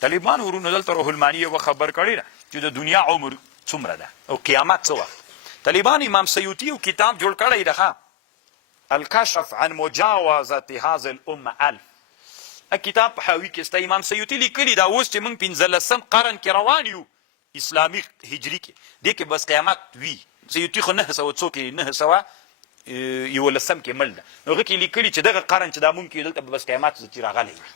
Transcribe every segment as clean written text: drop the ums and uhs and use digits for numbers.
طالبان ورونو دلته روح المانی یو خبر کړی چې د دنیا عمر څومره ده او قیامت څه وخت. طالبان امام سیوطي یو کتاب جوړ کړی ده، الکشف عن مجاوزة هذه الامه 1000. کتاب په حاوی کې ستا امام سیوطي لیکلي دا اوس چې موږ 15 قرن کې روان یو اسلامي هجري کې، دې کې بس قیامت وي. سیوطي خو 911 کې مړ ده، نو هغه کې لیکلي چې دغه قرن چې دا ممکن دلته بس قیامت چې راغلی وي.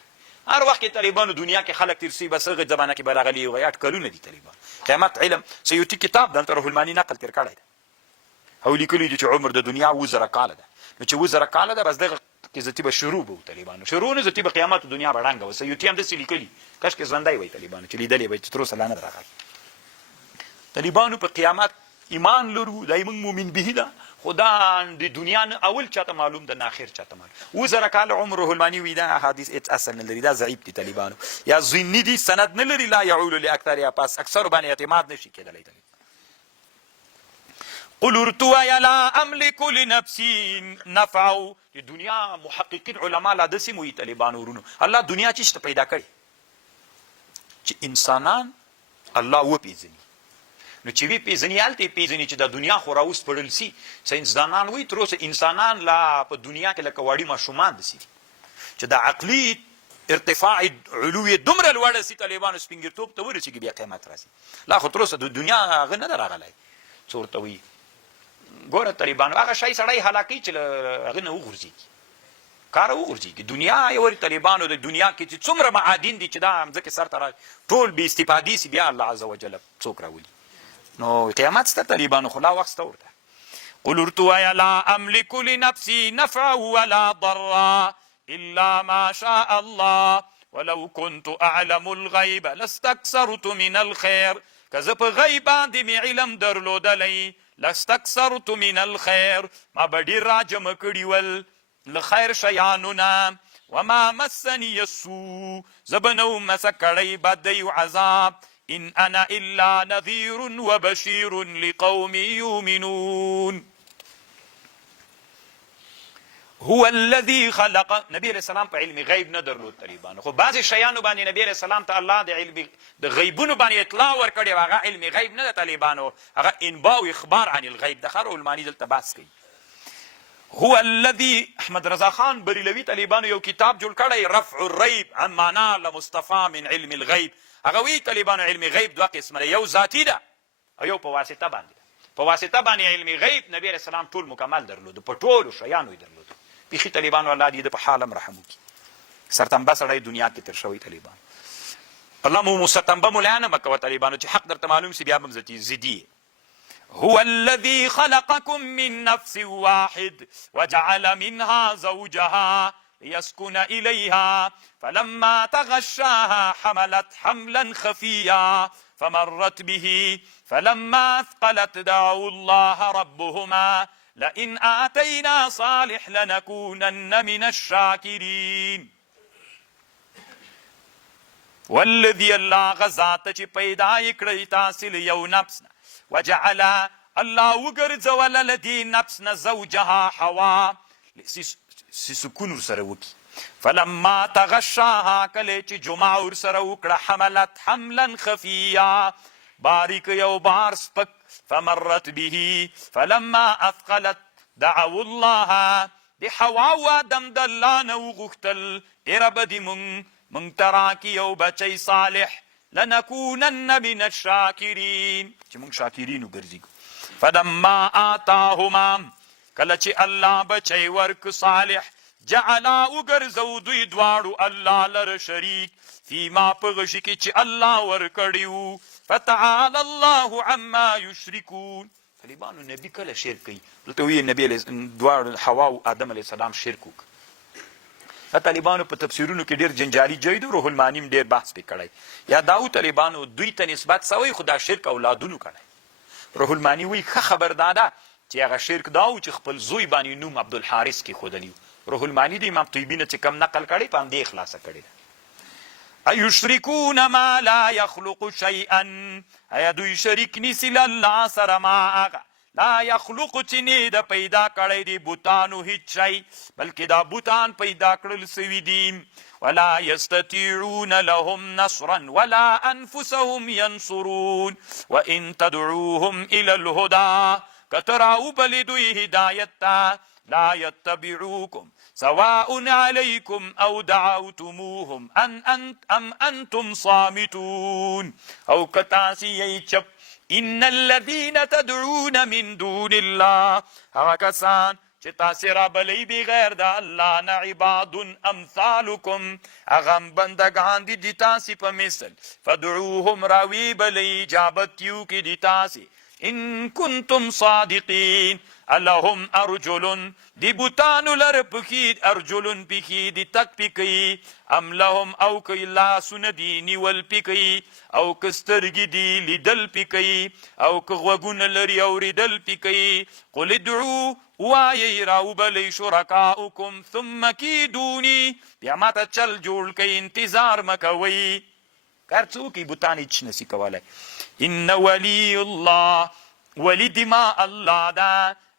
هر وخت کې طالبانو دنیا کې خلک تیر سي، بس هغه زمانه کې به راغلي وي، 8 کلونه دي طالبان قیامت علم. سیوطي کتاب دلته روح المانی نقل تیر کړی ده او لیکلي دي چې عمر د دنیا 1000 کاله ده، نو چې 1000 کاله ده بس دغه کې ذاتي به شروع به طالبانو شروع نه ذاتي به قیامت دنیا بړانګه و. سیوطي هم داسې لیکلي، کاش کې ژوندی وای طالبانو چې لیدلې وای چې تر اوسه لا نه راغلی. طالبانو په قیامت ایمان لرو، دای موږ مؤمن به ده، خدا د دنیا نه اول چاته معلوم ده نه اخر چاته معلوم. 1000 کال عمر روح المانی وی ده احادیث هیڅ اصل نه لري، دا ضعیف دي طالبانو یا ظنی دي، سند نه لري، لا يعول لاکثرها، پس اکثر باندې اعتماد نشي کېدلی. قل ارتوا یا لا املک لنفسی نفع. د دنیا محققین علما لا داسې وایي طالبانو ورونو، الله دنیا چېرته پیدا کړې چې انسانان الله وپېژني، نو چې وی پیژني هلته یې پیژني چې دا دنیا خو راوس پړل سي. ساینسدانان وایي تر اوسه انسانان لا په دنیا کې لکه وړي ماشومان دسي چې د عقلي ارتفاع علو یې دومره لوړه سي طالبانو سپینګرتوب ته ورسېږي بیا قیامت راسي. لا خو تر اوسه د دنیا هغه نه ده راغلی څه ورته وایي. ګوره طالبانو هغه شی سړی هلاکوي چې هغه نه وغورځېږي، کار وغورځېږي. دنیا یې ورې طالبانو د دنیا کې چې څومره معادن دي چې دا مځکې سر ته ټول بې استفادې سي، بیا الله عز وجل څوک راولي. نو قیامت سته طالبانو خو لا وخت سته ورته. قل ارتوا لا املك لنفسي نفعا ولا ضرا الا ما شاء الله ولو كنت اعلم الغيب لاستكثرت من الخير. که زه په غیب باندې مې علم درلودلی لاستكثرت من الخير، ما به ډېر راجمع کړي ول له خیر شیانو نه. وما مسني السوء، زه به نه وم مسه کړی بدی عذاب. ان انا الا نذير وبشير لقوم يؤمنون. هو الذي خلق. نبی علیہ السلام په علم غیب نه درلود طالبانو، خو بعضې شیانو باندې نبی علیہ السلام ته الله د علم د غیبونو باندې اطلاع ورکړې، هغه علم غیب نه ده طالبانو، هغه انباء و اخبار عن الغیب ده. خر علماني دلته بحث کوي. هو الذي احمد رضا خان بریلوي طالبانو یو کتاب جوړ کړی رفع الریب عن ما نال مصطفى من علم الغیب. هغه وی طالبانو علم غیب دوه قسمه، یو ذاتي ده او یو په واسطه باندې ده. په واسطه باندې علم غیب نبی علیہ السلام ټول مکمل درلود، په ټولو شیانو یې درلود. بیخي طالبانو الله دې د په حالم رحم وکړي. سرتنبه سړی دنیا کې تېر شوی طالبان. الله مو مستنبه مولا نه مه کوه طالبانو چې حق درته معلوم سي بیا به هم زدي. هو الذي خلقكم من نفس واحد وجعل منها زوجها ليسكن إليها فلما تغشاها حملت حملا خفيا فمرت به فلما أثقلت دعوا الله ربهما لئن آتينا صالح لنكونن من الشاكرين. والذي الله غزات چې پیدا یې کړی تاسې له یو نفس نه، وجعل الله وګرځول له دې نفس نه زوجها حوا سکون ورسره وکړي. فلما تغشاها کله چې جمع ورسره وکړه حملت حملا خفیا باریک یو بار سپک. فمرت به فلما اثقلت دعوا الله د حوا و آدم د الله نه وغوښتل ای رب دې مونږ ته راکړي یو بچی صالح لنکونن من الشاکرین چې مونږ شاکرین وګرځېږو. فلما آتاهما کله چې الله بچی ورک صالح جعلا وګرځو دوی دواړو الله لره شریک فیما په هغه شي کې چې الله ورکړي وو. فتعالى الله عما يشركون. طالبانو نبی کله شرک کوي؟ دلته وایي نبی دواړو حوا او آدم علیه السلام شرک وکړ. طالبانو په تفسیرونو کې ډېر جنجالي جید روح المانی ډېر بحث پې کړی. یا داو طالبانو دوی ته نسبت سوی خو دا شرک اولادونو کړی. روح المانی وایي ښه خبر دا ده چې هغه شرک دا و چې خپل زوی باندې نوم عبدالحارث کېښودلی. روح المانی د امام طیبي نه چې کم نقل کړی په همدې خلاصه کړې ده. ایشرکون ما لا یخلق شیئا، ایا دوی شریک نیسي له الله سره ما هغه لا يخلق چې نه د پیدا کړی دی بوتانو هیڅ شی بلکې دا بوتان پیدا کړل سوي دي ولا يستطيعون لهم نصرا ولا انفسهم ينصرون وان تدعوهم الى الهدى کتراو بلدوی هدایت لا يتبعوكم سواء عليكم او دعوتموهم ام انتم صامتون او کتاسی چپ ان الذين تدعون من دون الله هغه کسان چې تاسې رابلئ بغیر د الله نه عباد امثالکم هغه بندګان دي د تاسې په مثل فدعوهم راوی بلئ اجابت یو کې د تاسې ان کنتم صادقین اللهم ارجل دی بوتانو لر پکی ارجلن پکی دی تک پکی ام لهم او که لاسونه دی نیول پکی او که سترګې دی لیدل پکی او که غوږونه لري اوریدل پکی قل ادعو وایي راوبلی شرکاؤکم ثم کیدونی بیا ماته چل جوړ کئ انتظار مکوئ کار څوک بوتان هیڅ نسی کولی ان ولی الله ولی دما الله دا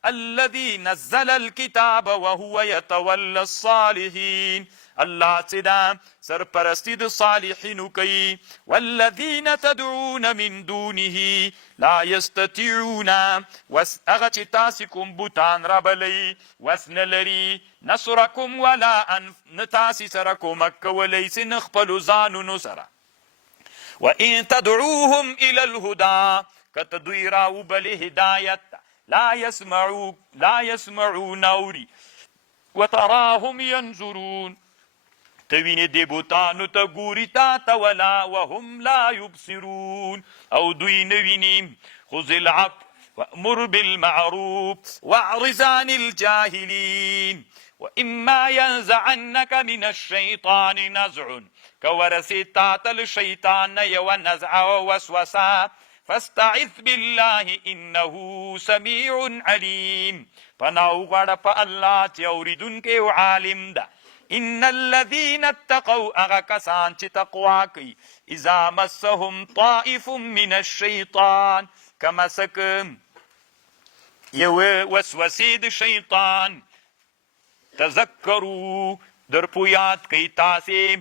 الذي نزل الكتاب وهو يتولى الصالحين الله صدا سرپرستی د صالحینو کوي والذین تدعون من دونه لا يستطيعون اغه چې تاسې کوم بوتان رابلی وسن لري نصرکم ولا نتاسې سره کومک کولی سي نه خپلو ځانونو سره وان تدعوهم الى الهدى کته دوی راوبلې هدایت لا يسمعون اوري وتراهم ينظرون توینې دې بوتانو ته ګوري تا ته ولا وهم لا يبصرون او دوی نه ویني خذ العفو وامر بالمعروف واعرض عن الجاهلين واما ينزعنك من الشيطان نزع كورثي تاتل الشيطان يو نزع ووسوسه فاستعذ بالله انه سميع عليم پناو غړه په الله چې اوریدونکی او عالم ده ان الذين اتقوا اغا کسان چې تقوا کوي اذا مسهم طائف من الشيطان کما سکم یو وسوسې د شیطان تذکروا در پویات کوي تاسې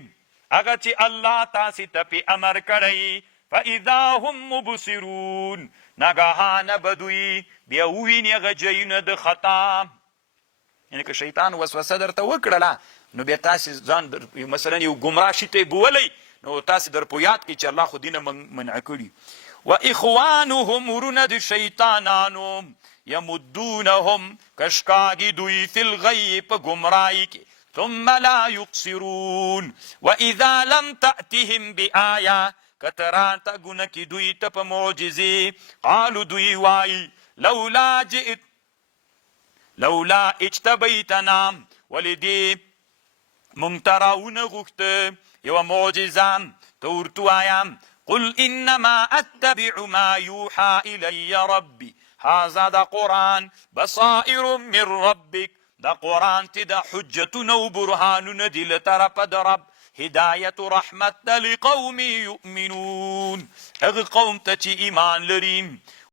اغا چې الله تاسې ته په امر کړی فاذا هم مبصرون ناګهانه بدوی بیا وویني هغه ځایونه د خطا یعنې که شیطان وسوسه درته وکړله نو بیا تاسې ځان مثلا یو ګمراه شي ته بولی نو تاسې در په یاد کړئ چې الله خو دینه منع کړي و اخوانهم ورونه د شیطانانو یمدونهم کشکاږي دوی فی الغی په ګمراهۍ کې ثم لا یقصرون واذا لم تأتهم بآیه کتران تا گونه کی دوی ته په معجزې قالو دوی وای لولا اجتبیتنا ولدی مونږ ته راونه غوښته یوه معجزه ته ورته وایم قل انما اتبع ما یوحى الی ربی هذا دا قرآن بصائر من ربک دا قرآن تی دا حجتونه و برهانونه دی له طرفه د رب هدایت و رحمت دا لقوم یؤمنون اغه قوم ته چې ایمان لري